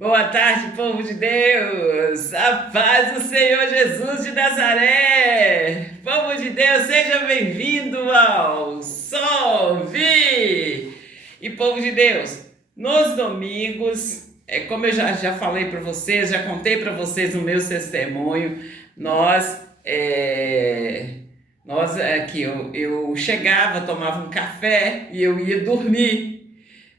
Boa tarde, povo de Deus! A paz do Senhor Jesus de Nazaré! Povo de Deus, seja bem-vindo ao Solvi! E povo de Deus, nos domingos, como eu já falei para vocês, já contei para vocês o meu testemunho, nós aqui, eu chegava, tomava um café e eu ia dormir.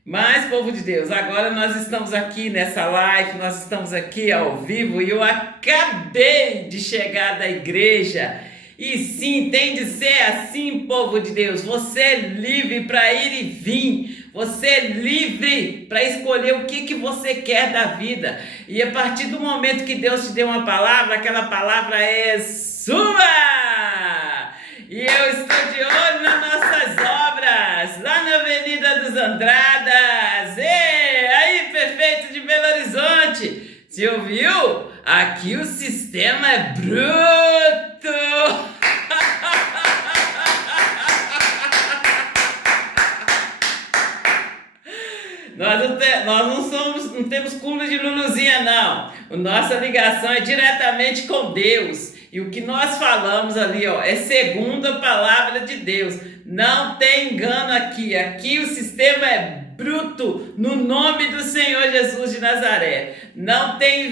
Mas, povo de Deus, agora nós estamos aqui nessa live, nós estamos aqui ao vivo e eu acabei de chegar da igreja. E sim, tem de ser assim, povo de Deus. Você é livre para ir e vir. Você é livre para escolher o que você quer da vida. E a partir do momento que Deus te deu uma palavra, aquela palavra é sua! E eu estou de olho nas nossas obras, lá na Avenida dos Andradas. Aí, prefeito de Belo Horizonte, você ouviu? Aqui o sistema é bruto. Nós não temos cúmulo de Luluzinha, não. A nossa ligação é diretamente com Deus. E o que nós falamos ali, é segundo a palavra de Deus. Não tem engano aqui. Aqui o sistema é bruto, no nome do Senhor Jesus de Nazaré. Não tem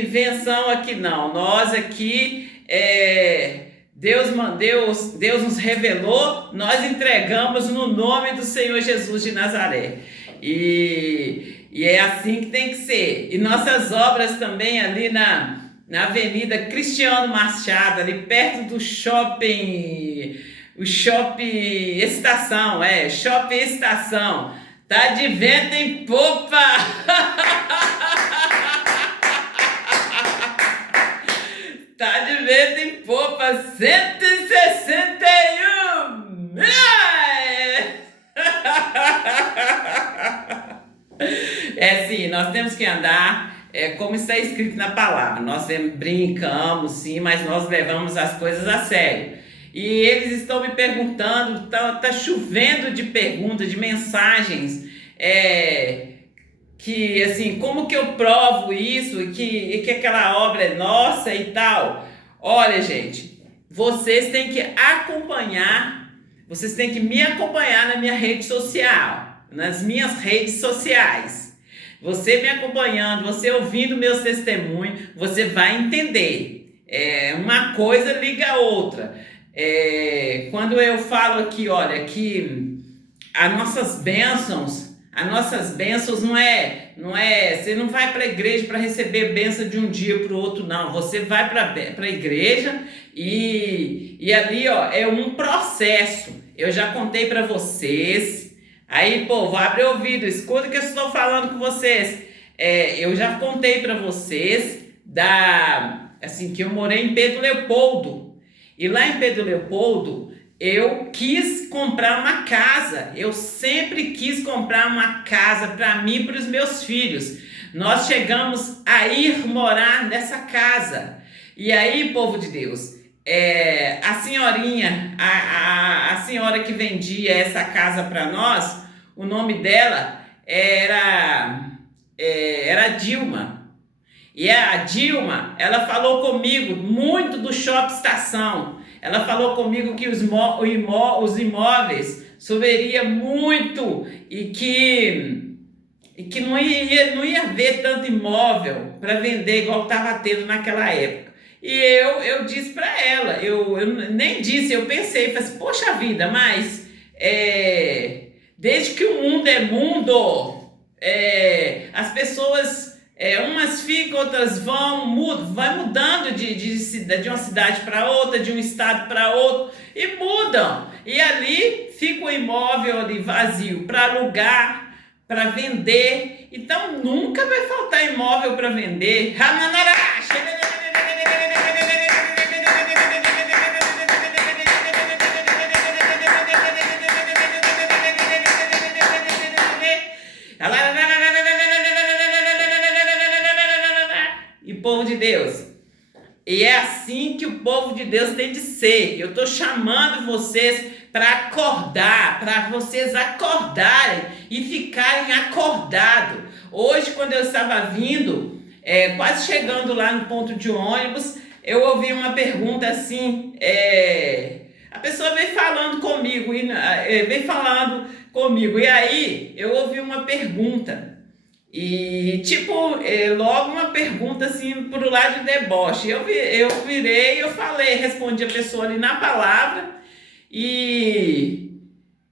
invenção aqui, não. Nós aqui, Deus nos revelou, nós entregamos no nome do Senhor Jesus de Nazaré. E é assim que tem que ser. E nossas obras também ali na Avenida Cristiano Machado, ali perto do shopping, o Shopping Estação, Shopping Estação, tá de vento em popa! Tá de vento em popa, 161 milhões! Sim, nós temos que andar como está escrito na palavra. Nós brincamos, sim, mas nós levamos as coisas a sério. E eles estão me perguntando, tá chovendo de perguntas, de mensagens, que assim, como que eu provo isso, e que aquela obra é nossa e tal. Olha, gente, vocês têm que me acompanhar na minha rede social, nas minhas redes sociais. Você me acompanhando, você ouvindo meus testemunhos, você vai entender. Uma coisa liga a outra. Quando eu falo aqui, olha, que as nossas bênçãos não é, você não vai para a igreja para receber bênção de um dia para o outro, não. Você vai para a igreja e ali, é um processo. Eu já contei para vocês. Aí, povo, abre o ouvido, escuta o que eu estou falando com vocês. Eu já contei para vocês que eu morei em Pedro Leopoldo. E lá em Pedro Leopoldo, eu quis comprar uma casa. Eu sempre quis comprar uma casa para mim e para os meus filhos. Nós chegamos a ir morar nessa casa. E aí, povo de Deus, a senhorinha, a senhora que vendia essa casa para nós, o nome dela era Dilma. E a Dilma, ela falou comigo muito do Shopping Estação. Ela falou comigo que os imóveis subiria muito e que não ia haver tanto imóvel para vender igual estava tendo naquela época. E eu disse para ela, eu nem disse, eu pensei, falei assim, poxa vida, mas desde que o mundo é mundo, as pessoas, umas ficam, outras vai mudando de uma cidade para outra, de um estado para outro, e mudam. E ali fica o imóvel ali vazio para alugar, para vender. Então nunca vai faltar imóvel para vender. E povo de Deus, e é assim que o povo de Deus tem de ser. Eu estou chamando vocês para acordar, para vocês acordarem e ficarem acordados. Hoje, quando eu estava vindo, quase chegando lá no ponto de ônibus, eu ouvi uma pergunta assim, a pessoa veio falando comigo, e aí eu ouvi uma pergunta, e logo uma pergunta assim, pro lado de deboche. Eu virei, respondi a pessoa ali na palavra, e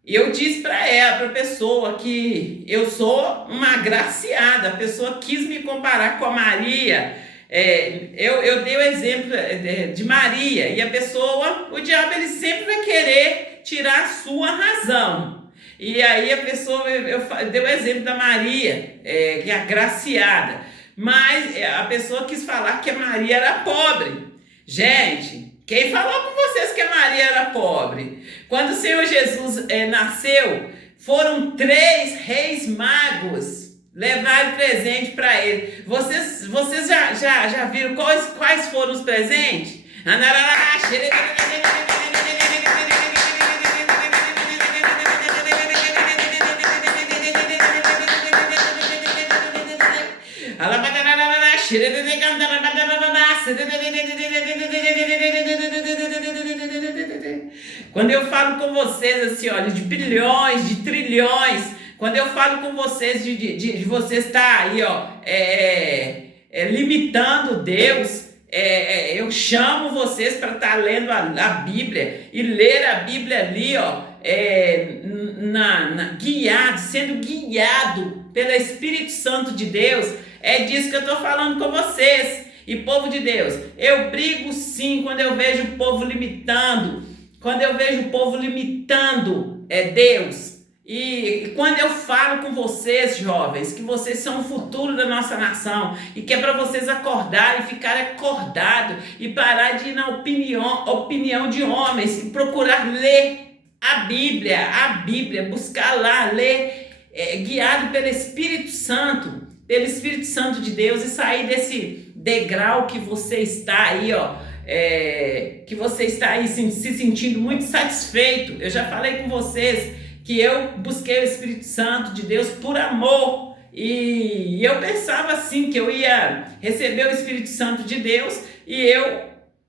eu disse para a pessoa que eu sou uma agraciada. A pessoa quis me comparar com a Maria. Eu dei o exemplo de Maria, e a pessoa, o diabo, ele sempre vai querer tirar a sua razão. E aí a pessoa, deu o exemplo da Maria, que é agraciada, mas a pessoa quis falar que a Maria era pobre. Gente, quem falou com vocês que a Maria era pobre? Quando o Senhor Jesus nasceu, foram 3 reis magos levaram presente para ele. Vocês já viram quais foram os presentes? Quando eu falo com vocês assim, olha, de bilhões, de trilhões, quando eu falo com vocês de você estar aí, limitando Deus, eu chamo vocês para estar lendo a Bíblia e ler a Bíblia ali, sendo guiado pelo Espírito Santo de Deus. É disso que eu estou falando com vocês. E povo de Deus, eu brigo sim quando eu vejo o povo limitando, Deus. E quando eu falo com vocês, jovens, que vocês são o futuro da nossa nação, e que é para vocês acordarem, ficarem acordados e parar de ir na opinião de homens e procurar ler a Bíblia, buscar lá, ler, guiado pelo Espírito Santo de Deus, e sair desse degrau que você está aí, que você está aí se sentindo muito satisfeito. Eu já falei com vocês que eu busquei o Espírito Santo de Deus por amor, e eu pensava assim, que eu ia receber o Espírito Santo de Deus e eu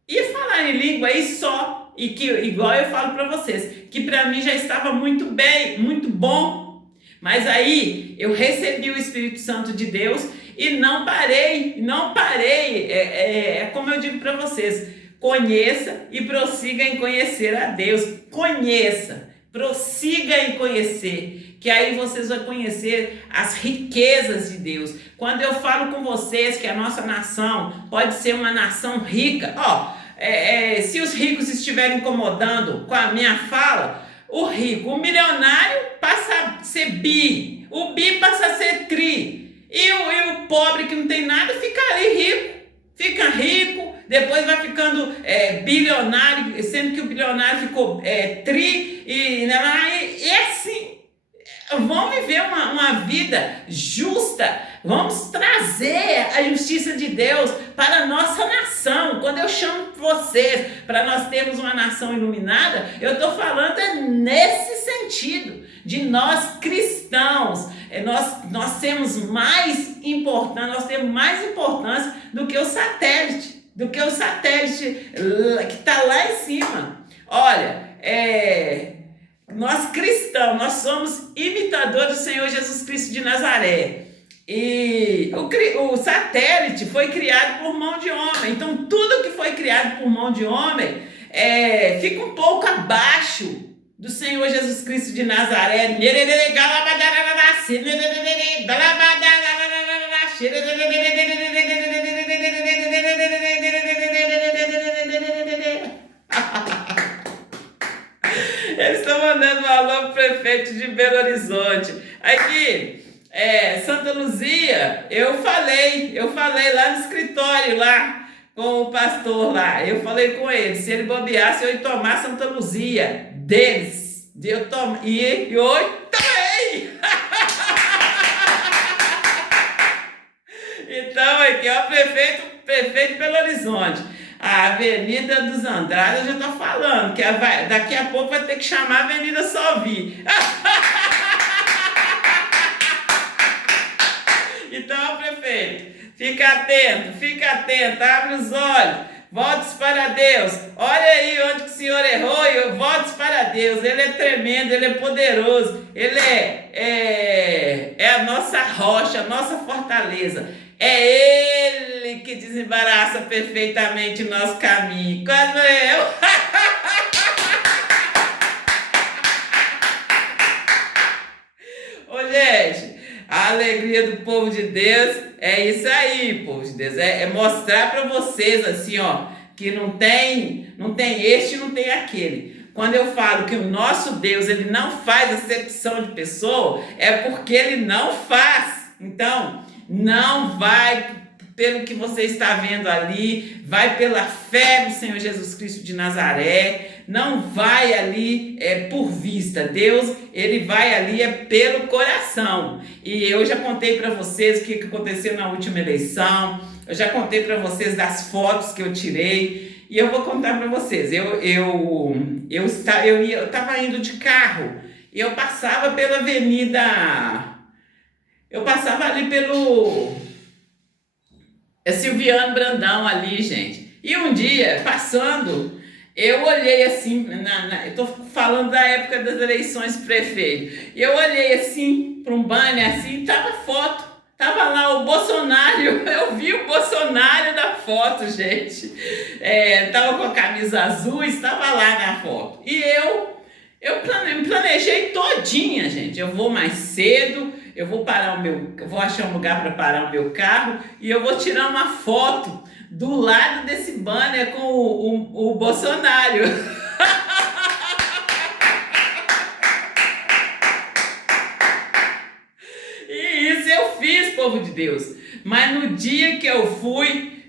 ia falar em língua aí só, e que, igual eu falo para vocês, que para mim já estava muito bem, muito bom. Mas aí eu recebi o Espírito Santo de Deus e não parei. Como eu digo para vocês, conheça e prossiga em conhecer a Deus. Prossiga em conhecer, que aí vocês vão conhecer as riquezas de Deus. Quando eu falo com vocês que a nossa nação pode ser uma nação rica, se os ricos estiverem incomodando com a minha fala, o milionário passa a ser bi, o bi passa a ser tri, e o pobre que não tem nada fica rico, depois vai ficando bilionário, sendo que o bilionário ficou tri, e assim, vamos viver uma vida justa, vamos trazer a justiça de Deus para a nossa nação. Quando eu chamo vocês para nós termos uma nação iluminada, eu estou falando nesse sentido, de nós cristãos, nós temos mais importância do que o satélite, que está lá em cima. Olha, nós cristãos, nós somos imitadores do Senhor Jesus Cristo de Nazaré. E o satélite foi criado por mão de homem. Então, tudo que foi criado por mão de homem fica um pouco abaixo do Senhor Jesus Cristo de Nazaré. Eles estão mandando um alô pro prefeito de Belo Horizonte. Aqui, Santa Luzia, eu falei lá no escritório, lá com o pastor lá. Eu falei com ele, se ele bobeasse, eu ia tomar Santa Luzia deles. E eu tomei. Então, aqui, ó, prefeito de Belo Horizonte. A Avenida dos Andradas, eu já tô falando, que daqui a pouco vai ter que chamar a Avenida Solvi. Então, prefeito, fica atento, abre os olhos, volte para Deus. Olha aí onde que o senhor errou e volte para Deus. Ele é tremendo, ele é poderoso, ele é a nossa rocha, a nossa fortaleza. É Ele que desembaraça perfeitamente o nosso caminho. Quando eu... Ô, gente, a alegria do povo de Deus é isso aí, povo de Deus. É mostrar para vocês, assim, ó, que não tem este, não tem aquele. Quando eu falo que o nosso Deus, ele não faz acepção de pessoa, é porque ele não faz. Então, não vai pelo que você está vendo ali, vai pela fé no Senhor Jesus Cristo de Nazaré, não vai ali por vista. Deus, ele vai ali pelo coração. E eu já contei para vocês o que aconteceu na última eleição, eu já contei para vocês das fotos que eu tirei, e eu vou contar para vocês. Eu estava indo de carro, e eu passava pela avenida, eu passava ali pelo Silviano Brandão ali, gente. E um dia, passando, eu olhei assim, eu tô falando da época das eleições prefeito, e eu olhei assim para um banner assim, tava foto, tava lá o Bolsonaro, eu vi o Bolsonaro na foto, gente. Tava com a camisa azul, estava lá na foto. E eu planejei todinha, gente. Eu vou mais cedo, eu vou achar um lugar para parar o meu carro e eu vou tirar uma foto do lado desse banner com o Bolsonaro. E isso eu fiz, povo de Deus. Mas no dia que eu fui